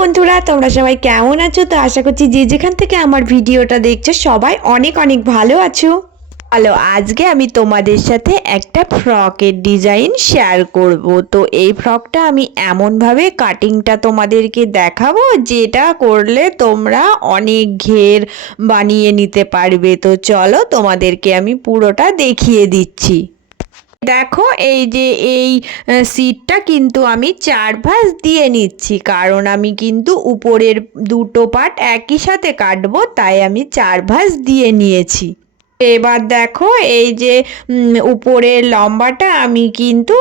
বন্ধুরা, তোমরা সবাই কেমন আছো? তো আশা করছি যে যেখান থেকে আমার ভিডিওটা দেখছ, সবাই অনেক অনেক ভালো আছো। হ্যালো, আজকে আমি তোমাদের সাথে একটা ফ্রকের ডিজাইন শেয়ার করব। তো এই ফ্রকটা আমি এমনভাবে কাটিংটা তোমাদেরকে দেখাবো, যেটা করলে তোমরা অনেক ঘের বানিয়ে নিতে পারবে। তো চলো তোমাদেরকে আমি পুরোটা দেখিয়ে দিচ্ছি। দেখো, এই যে এই সিটটা কিন্তু আমি চার ভাঁজ দিয়ে নিচ্ছি। কারণ আমি কিন্তু উপরের দুটো পার্ট একই সাথে কাটবো, তাই আমি চার ভাঁজ দিয়ে নিয়েছি। এবার দেখো, এই যে উপরের লম্বাটা আমি কিন্তু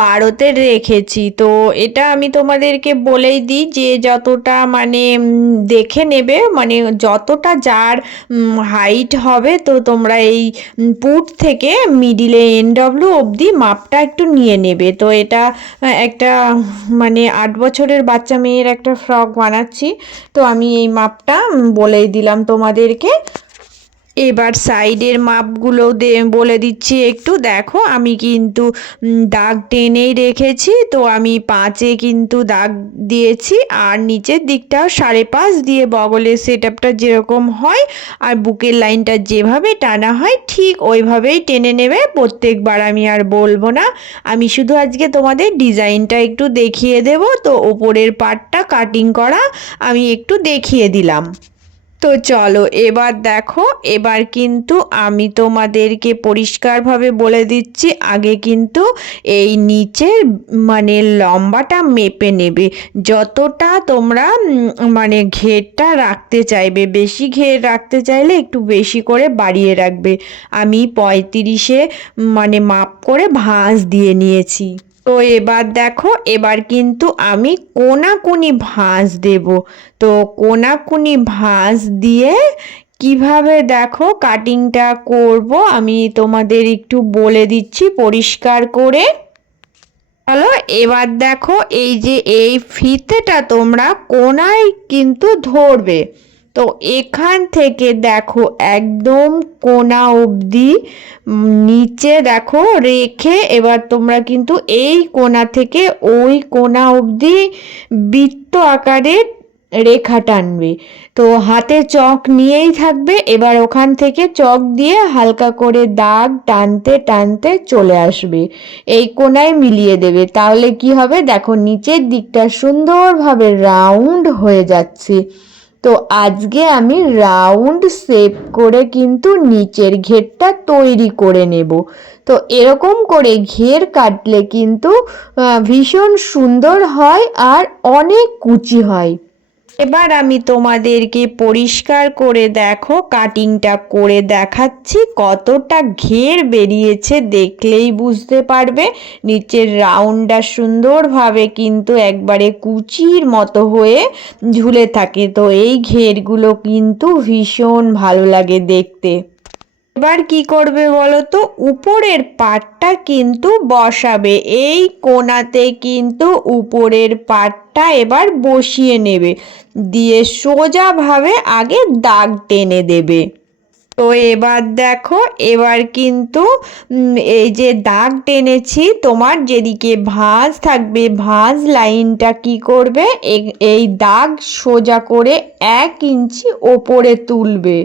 বারোতে রেখেছি। তো এটা আমি তোমাদেরকে বলেই দিই যে, যতটা মানে দেখে নেবে মানে যতটা যার হাইট হবে, তো তোমরা এই পুট থেকে মিডিলে এন ডব্লিউ অবধি মাপটা একটু নিয়ে নেবে। তো এটা একটা মানে আট বছরের বাচ্চা মেয়ের একটা ফ্রক বানাচ্ছি। তো আমি এই মাপটা বলেই দিলাম তোমাদেরকে। এবার সাইডের মাপগুলো দে, বলে দিচ্ছি একটু। দেখো, আমি কিন্তু দাগ টেনেই রেখেছি, তো আমি পাঁচে কিন্তু দাগ দিয়েছি, আর নিচের দিকটাও সাড়ে পাঁচ দিয়ে বগলের সেট আপটা যেরকম হয়, আর বুকের লাইনটা যেভাবে টানা হয়, ঠিক ওইভাবেই টেনে নেবে। প্রত্যেকবার আমি আর বলব না। আমি শুধু আজকে তোমাদের ডিজাইনটা একটু দেখিয়ে দেব, তো ওপরের পার্টটা কাটিং করা আমি একটু দেখিয়ে দিলাম। তো চলো, এবার দেখো, এবার কিন্তু আমি তোমাদেরকে পরিষ্কারভাবে বলে দিচ্ছি, আগে কিন্তু এই নিচের মানে লম্বাটা মেপে নেবে। যতটা তোমরা মানে ঘেরটা রাখতে চাইবে, বেশি ঘের রাখতে চাইলে একটু বেশি করে বাড়িয়ে রাখবে। আমি পঁয়ত্রিশে মানে মাপ করে ভাঁজ দিয়ে নিয়েছি। তো এবার দেখো, এবার কিন্তু আমি কোনাকুনি ভাঁজ দেব। তো কোনাকুনি ভাঁজ দিয়ে কীভাবে দেখো কাটিংটা করব আমি তোমাদের একটু বলে দিচ্ছি পরিষ্কার করে। হ্যালো এবার দেখো এই যে এই ফিতেটা তোমরা কোনায় কিন্তু ধরবে। তো এখান থেকে দেখো একদম কোনা অবধি নিচে দেখো রেখে এবার তোমরা কিন্তু এই কোনা থেকে ওই কোনা অবধি বৃত্ত আকারে রেখা টানবে। তো হাতে চক নিয়েই থাকবে, এবার ওখান থেকে চক দিয়ে হালকা করে দাগ টানতে টানতে চলে আসবে। এই কোনায় মিলিয়ে দেবে। তাহলে কি হবে? দেখো নিচের দিকটা সুন্দরভাবে রাউন্ড হয়ে যাচ্ছে। তো আজকে আমি রাউন্ড শেপ করে কিন্তু নিচের ঘেরটা তৈরি করে নেব। তো এরকম করে ঘের কাটলে কিন্তু ভীষণ সুন্দর হয় আর অনেক কুচি হয়। এবার আমি তোমাদেরকে পরিষ্কার করে দেখো কাটিংটা করে দেখাচ্ছি কতটা ঘের বেরিয়েছে দেখলেই বুঝতে পারবে। নিচের রাউন্ডটা সুন্দরভাবে কিন্তু একবারে কুচির মতো হয়ে ঝুলে থাকে। তো এই ঘেরগুলো কিন্তু ভীষণ ভালো লাগে দেখতে। এবার কি করবে বলো তো? উপরের পাটটা কিন্তু বসাবে। এই কোণাতে কিন্তু উপরের পাটটা এবার বসিয়ে নেবে। দিয়ে সোজাভাবে আগে দাগ টেনে দেবে। তো এবার দেখো, এবার কিন্তু এই যে দাগ টেনেছি, তোমার যেদিকে ভাঁজ থাকবে, ভাঁজ লাইনটা কি করবে? এই দাগ সোজা করে এক ইঞ্চি ওপরে তুলবে।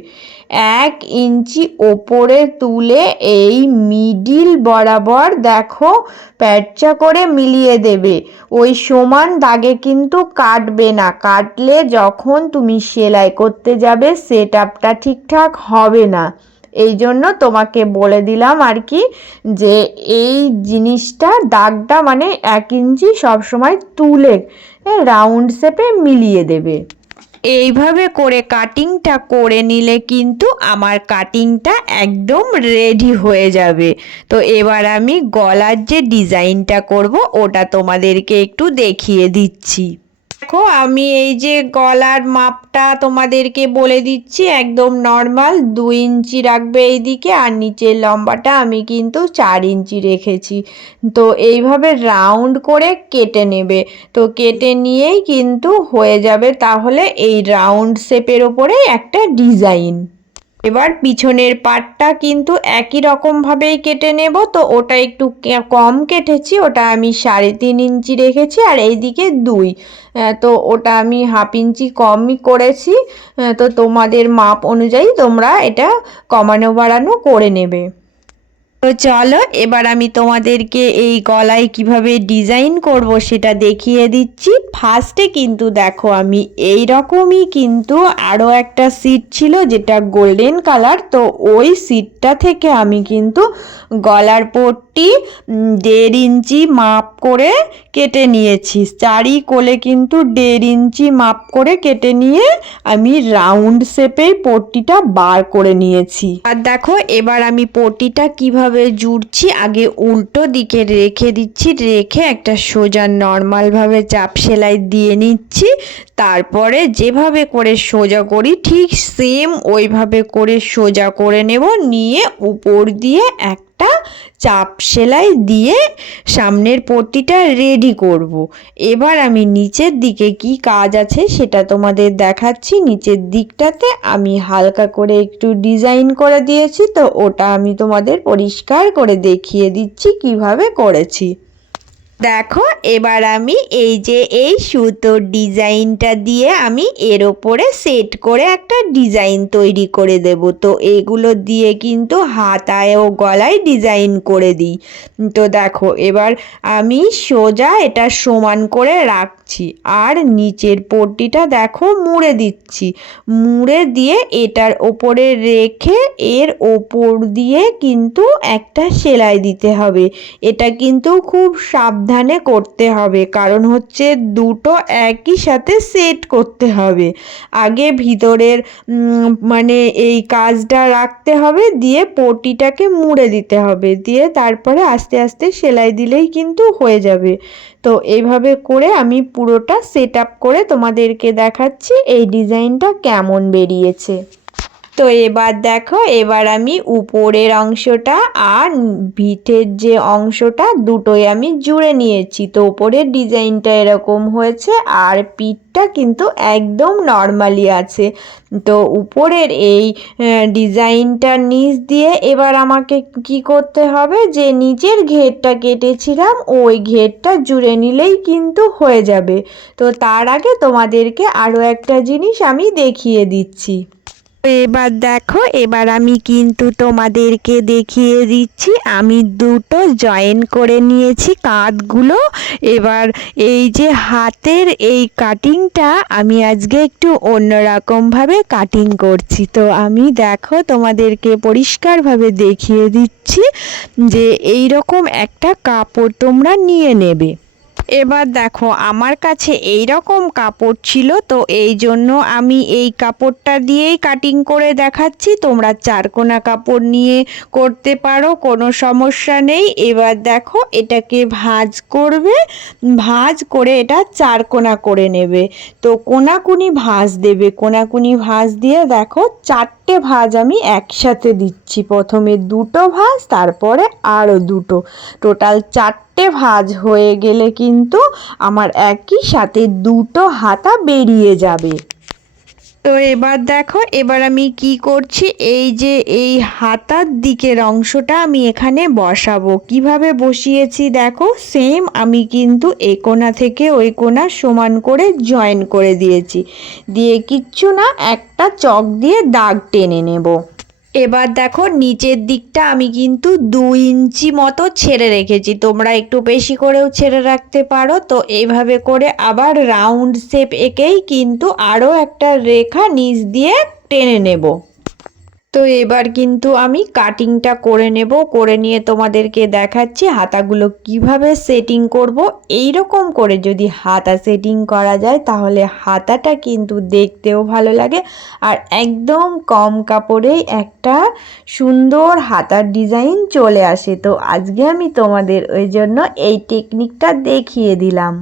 এক ইঞ্চি ওপরে তুলে এই মিডিল বরাবর দেখো প্যাঁচা করে মিলিয়ে দেবে। ওই সমান দাগে কিন্তু কাটবে না। কাটলে যখন তুমি সেলাই করতে যাবে সেট আপটা ঠিকঠাক হবে না। এই জন্য তোমাকে বলে দিলাম আর কি যে এই জিনিসটা দাগটা মানে এক ইঞ্চি সবসময় তুলে রাউন্ড শেপে মিলিয়ে দেবে। এইভাবে করে কাটিংটা করে নিলে কিন্তু আমার কাটিংটা একদম রেডি হয়ে যাবে। তো এবার আমি গলার যে ডিজাইনটা করব, ওটা তোমাদেরকে একটু দেখিয়ে দিচ্ছি। দেখো, আমি এই যে গলার মাপটা তোমাদেরকে বলে দিচ্ছি, একদম নর্মাল দু ইঞ্চি রাখবে এই দিকে আর নিচের লম্বাটা আমি কিন্তু চার ইঞ্চি রেখেছি। তো এইভাবে রাউন্ড করে কেটে নেবে। তো কেটে নিয়েই কিন্তু হয়ে যাবে তাহলে এই রাউন্ড শেপের ওপরে একটা ডিজাইন এবার পিছনের পাটটা কিন্তু একই রকমভাবেই কেটে নেব, তো ওটা একটু কম কেটেছি, ওটা আমি সাড়ে তিন ইঞ্চি রেখেছি আর এইদিকে দুই। তো ওটা আমি হাফ ইঞ্চি কমই করেছি তো তোমাদের মাপ অনুযায়ী তোমরা এটা কমানো বাড়ানো করে নেবে। তো চলো, এবার আমি তোমাদেরকে এই গলায় কীভাবে ডিজাইন করব সেটা দেখিয়ে দিচ্ছি। ফার্স্টে কিন্তু দেখো, আমি এই রকমই কিন্তু আরও একটা সিট ছিল যেটা গোল্ডেন কালার তো ওই সিটটা থেকে আমি কিন্তু গলার পট্টি উম, দেড় ইঞ্চি মাপ করে কেটে নিয়েছি। চারি কোলে কিন্তু দেড় ইঞ্চি মাপ করে কেটে নিয়ে আমি রাউন্ড শেপেই পট্টিটা বার করে নিয়েছি। আর দেখো এবার আমি পট্টিটা কীভাবে জুড়ছি আগে উল্টো দিকে রেখে দিচ্ছি রেখে একটা সোজা নর্মালভাবে চাপ সেলাই দিয়ে নিচ্ছি। তারপরে যেভাবে করে সোজা করি ঠিক সেম ওইভাবে করে সোজা করে নেব নিয়ে উপর দিয়ে একটা চাপ সেলাই দিয়ে সামনের পট্টিটা রেডি করব। এবার আমি নিচের দিকে কি কাজ আছে সেটা তোমাদের দেখাচ্ছি নিচের দিকটাতে আমি হালকা করে একটু ডিজাইন করে দিয়েছি, তো ওটা আমি তোমাদের পরিষ্কার করে দেখিয়ে দিচ্ছি কীভাবে করেছি দেখো, এবার আমি এই যে এই সুতোর ডিজাইনটা দিয়ে আমি এর ওপরে সেট করে একটা ডিজাইন তৈরি করে দেব। তো এগুলো দিয়ে কিন্তু হাতায় ও গলায় ডিজাইন করে দিই। তো দেখো, এবার আমি সোজা এটা সমান করে রাখছি আর নিচের পট্টিটা দেখো মুড়ে দিচ্ছি। মুড়ে দিয়ে এটার ওপরে রেখে এর ওপর দিয়ে কিন্তু একটা সেলাই দিতে হবে। এটা কিন্তু খুব সাবধানে করতে হবে। কারণ হচ্ছে দুটো একই সাথে সেট করতে হবে। আগে ভিতরের মানে এই কাজটা রাখতে হবে, দিয়ে পটিটাকে মুড়ে দিতে হবে। দিয়ে তারপরে আস্তে আস্তে সেলাই দিলেই কিন্তু হয়ে যাবে। তো এইভাবে করে আমি পুরোটা সেট আপ করে তোমাদেরকে দেখাচ্ছি এই ডিজাইনটা কেমন বেরিয়েছে। তো এবার দেখো এবার আমি উপরের অংশটা আর ভিটের যে অংশটা দুটোই আমি জুড়ে নিয়েছি। তো উপরের ডিজাইনটা এরকম হয়েছে আর পিঠটা কিন্তু একদম নর্মালি আছে। তো উপরের এই আহ, ডিজাইনটার নিচ দিয়ে এবার আমাকে কি করতে হবে? যে নিচের ঘেরটা কেটেছিলাম ওই ঘেরটা জুড়ে নিলেই কিন্তু হয়ে যাবে। তো তার আগে তোমাদেরকে আরও একটা জিনিস আমি দেখিয়ে দিচ্ছি। এবার দেখো, এবার আমি কিন্তু তোমাদেরকে দেখিয়ে দিচ্ছি। আমি দুটো জয়েন করে নিয়েছি কাঁধগুলো এবার এই যে হাতের এই কাটিংটা আমি আজকে একটু অন্যরকমভাবে কাটিং করছি। তো আমি দেখো, তোমাদেরকে পরিষ্কারভাবে দেখিয়ে দিচ্ছি যে এই রকম একটা কাপড় তোমরা নিয়ে নেবে। এবার দেখো, আমার কাছে এই রকম কাপড় ছিল, তো এই জন্য আমি এই কাপড়টা দিয়েই কাটিং করে দেখাচ্ছি। তোমরা চারকোনা কাপড় নিয়ে করতে পারো, কোনো সমস্যা নেই। এবার দেখো, এটাকে ভাঁজ করবে, ভাঁজ করে এটা চারকোনা করে নেবে। তো কোনাকুনি ভাঁজ দেবে, কোনাকুনি ভাঁজ দিয়ে দেখো, চারটে ভাঁজ আমি একসাথে দিচ্ছি। প্রথমে দুটো ভাজ, তারপরে আরও দুটো। টোটাল চারটে ভাজ হয়ে গেলে কিন্তু আমার একই সাথে দুটো হাতা বেরিয়ে যাবে। তো এবার দেখো, এবার আমি কি করছি? এই যে এই হাতার দিকের অংশটা আমি এখানে বসাবো। কীভাবে বসিয়েছি দেখো? সেম আমি কিন্তু এ কোনা থেকে ওই কোনা সমান করে জয়েন করে দিয়েছি। দিয়ে কিচ্ছু না, একটা চক দিয়ে দাগ টেনে নেব। এবার দেখো নিচের দিকটা আমি কিন্তু দু ইঞ্চি মতো ছেড়ে রেখেছি। তোমরা একটু বেশি করেও ছেড়ে রাখতে পারো। তো এইভাবে করে আবার রাউন্ড শেপ এঁকেই কিন্তু আরও একটা রেখা নিচ দিয়ে টেনে নেব। তো এবার কিন্তু আমি কাটিংটা করে নেব, করে নিয়ে তোমাদেরকে দেখাচ্ছি হাতাগুলো কীভাবে সেটিং করব। এই রকম করে যদি হাতা সেটিং করা যায় তাহলে হাতাটা কিন্তু দেখতেও ভালো লাগে। আর একদম কম কাপড়েই একটা সুন্দর হাতার ডিজাইন চলে আসে। তো আজকে আমি তোমাদের ওই জন্য এই টেকনিকটা দেখিয়ে দিলাম।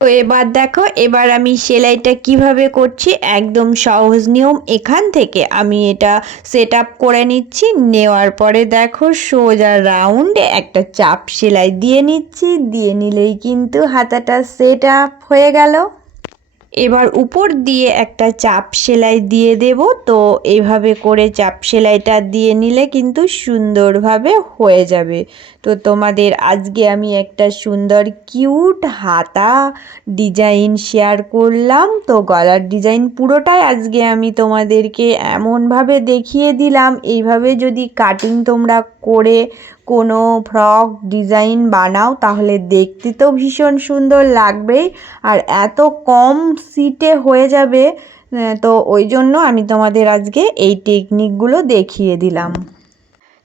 তো এবার দেখো, এবার আমি সেলাইটা কীভাবে করছি একদম সহজ নিয়ম। এখান থেকে আমি এটা সেট করে নিচ্ছি। নেওয়ার পরে দেখো, সোজা রাউন্ডে একটা চাপ সেলাই দিয়ে নিচ্ছি। দিয়ে নিলেই কিন্তু হাতাটা সেট হয়ে গেল। এবার উপর দিয়ে একটা চাপ সেলাই দিয়ে দেব। তো এইভাবে করে চাপ সেলাইটা দিয়ে নিলে কিন্তু সুন্দরভাবে হয়ে যাবে। তো তোমাদের আজকে আমি একটা সুন্দর কিউট হাতা ডিজাইন শেয়ার করলাম। তো গলার ডিজাইন পুরোটাই আজকে আমি তোমাদেরকে এমনভাবে দেখিয়ে দিলাম। এইভাবে যদি কাটিং তোমরা করে কোনো ফ্রক ডিজাইন বানাও, তাহলে দেখতে তো ভীষণ সুন্দর লাগবেই আর এত কম সিটে হয়ে যাবে তো ওই জন্য আমি তোমাদের আজকে এই টেকনিকগুলো দেখিয়ে দিলাম।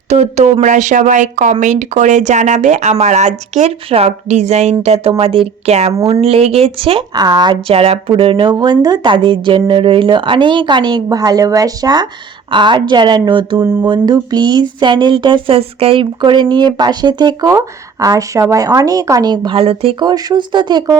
তো তোমরা সবাই কমেন্ট করে জানাবে আমার আজকের ফ্রক ডিজাইনটা তোমাদের কেমন লেগেছে। আর যারা পুরনো বন্ধু, তাদের জন্য রইল অনেক অনেক ভালোবাসা। আর যারা নতুন বন্ধু প্লিজ চ্যানেলটা সাবস্ক্রাইব করে নিয়ে পাশে থেকো। আর সবাই অনেক অনেক ভালো থেকো, সুস্থ থেকো।